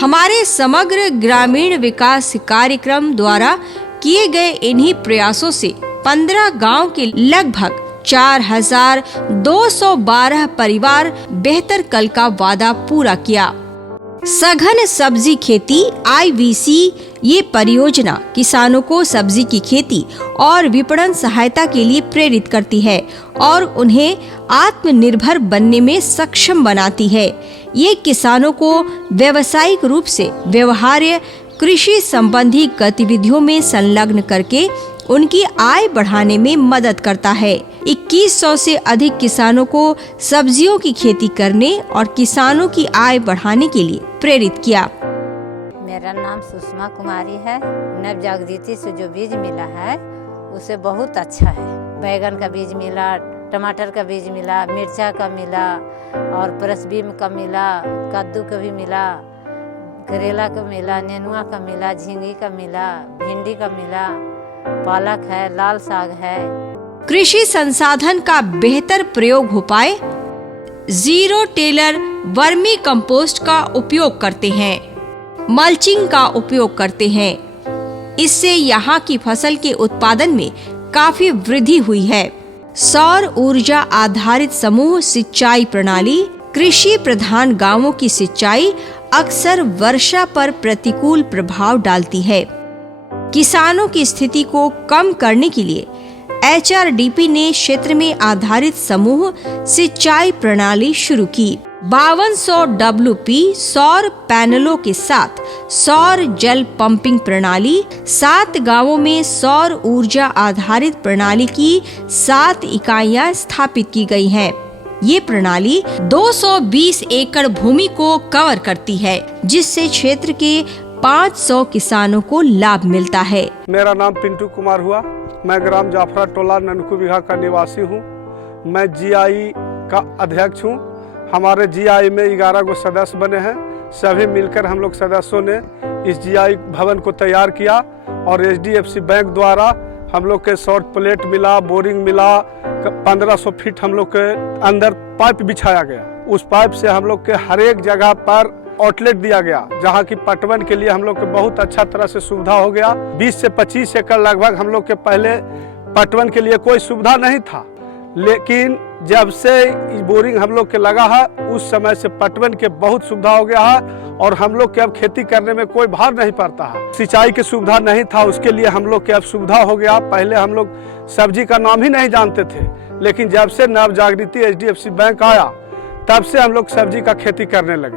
हमारे समग्र ग्रामीण विकास कार्यक्रम द्वारा किए गए इन्हीं प्रयासों से 15 गांव के लगभग 4,212 परिवार बेहतर कल का वादा पूरा किया। सघन सब्जी खेती IVC ये परियोजना किसानों को सब्जी की खेती और विपणन सहायता के लिए प्रेरित करती है और उन्हें आत्मनिर्भर बनने में सक्षम बनाती है। ये किसानों को व्यावसायिक रूप से व्यवहार्य कृषि संबंधी गतिविधियों में संलग्न करके उनकी आय बढ़ाने में मदद करता है। 2100 से अधिक किसानों को सब्जियों की खेती करने और किसानों की आय बढ़ाने के लिए प्रेरित किया। मेरा नाम सुषमा कुमारी है। नव जागृति से जो बीज मिला है उसे बहुत अच्छा है। बैगन का बीज मिला, टमाटर का बीज मिला, मिर्चा का मिला और परसबीन का मिला, कद्दू का भी मिला, करेला का मिला, नेनुआ का मिला, झींगी का मिला, भिंडी का मिला, पालक है, लाल साग है। कृषि संसाधन का बेहतर प्रयोग हो पाए, जीरो टेलर वर्मी कंपोस्ट का उपयोग करते हैं, मल्चिंग का उपयोग करते हैं। इससे यहाँ की फसल के उत्पादन में काफी वृद्धि हुई है। सौर ऊर्जा आधारित समूह सिंचाई प्रणाली कृषि प्रधान गांवों की सिंचाई अक्सर वर्षा पर प्रतिकूल प्रभाव डालती है। किसानों की स्थिति को कम करने के लिए HRDP ने क्षेत्र में आधारित समूह सिंचाई प्रणाली शुरू की। 5200 WP सौर पैनलों के साथ सौर जल पंपिंग प्रणाली 7 गांवों में सौर ऊर्जा आधारित प्रणाली की 7 इकाइयां स्थापित की गई हैं। ये प्रणाली 220 एकड़ भूमि को कवर करती है, जिससे क्षेत्र के 500 किसानों को लाभ मिलता है। मेरा नाम पिंटू कुमार हुआ। मैं ग्राम जाफरा टोला ननकू बिघा का निवासी हूँ। मैं GI का अध्यक्ष हूँ। हमारे GI में 11 गो सदस्य बने हैं। सभी मिलकर हम लोग सदस्यों ने इस GI भवन को तैयार किया और HDFC बैंक द्वारा हम लोग के शॉर्ट प्लेट मिला, बोरिंग मिला, 1500 फीट हम लोग के अंदर पाइप बिछाया गया। उस पाइप से हम लोग के हर एक जगह पर आउटलेट दिया गया, जहाँ की पटवन के लिए हम लोग के बहुत अच्छा तरह से सुविधा हो गया। 20 से 25 एकड़ लगभग हम लोग के पहले पटवन के लिए कोई सुविधा नहीं था, लेकिन जब से बोरिंग हम लोग के लगा है उस समय से पटवन के बहुत सुविधा हो गया है और हम लोग के अब खेती करने में कोई भार नहीं पड़ता है। सिंचाई की सुविधा नहीं था, उसके लिए हम लोग के अब सुविधा हो गया। पहले हम लोग सब्जी का नाम ही नहीं जानते थे, लेकिन जब से नव जागृति HDFC बैंक आया तब से हम लोग सब्जी का खेती करने लगे।